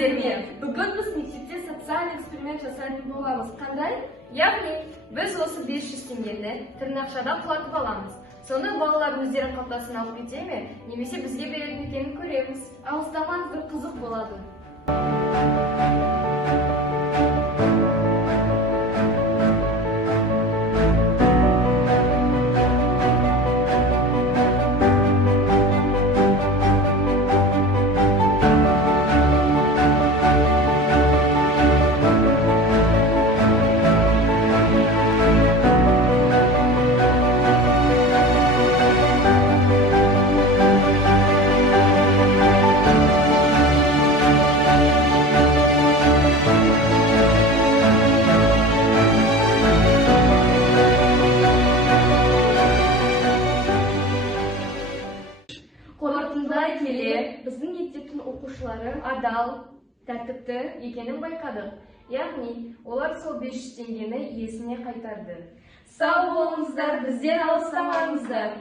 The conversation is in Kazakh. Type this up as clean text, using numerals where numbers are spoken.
Келесіздерме, бүгін біз мектепте социальный эксперимент жасайтын боламыз. Қандай? Яғни, біз осы 500 теңгені тырнақшадан құлатып аламыз. Соны балалар өздері қалтасына алып кете ме, немесе бізге беретін екенін көреміз. Алыстамаңыз, бір қызық болады. Қорытындылай келе, біздің мектептің оқушылары адал, тәртіпті екенін байқадық. Яғни, олар сол 500 теңгені иесіне қайтарды. Сау болыңыздар, бізден алыстамаңыздар.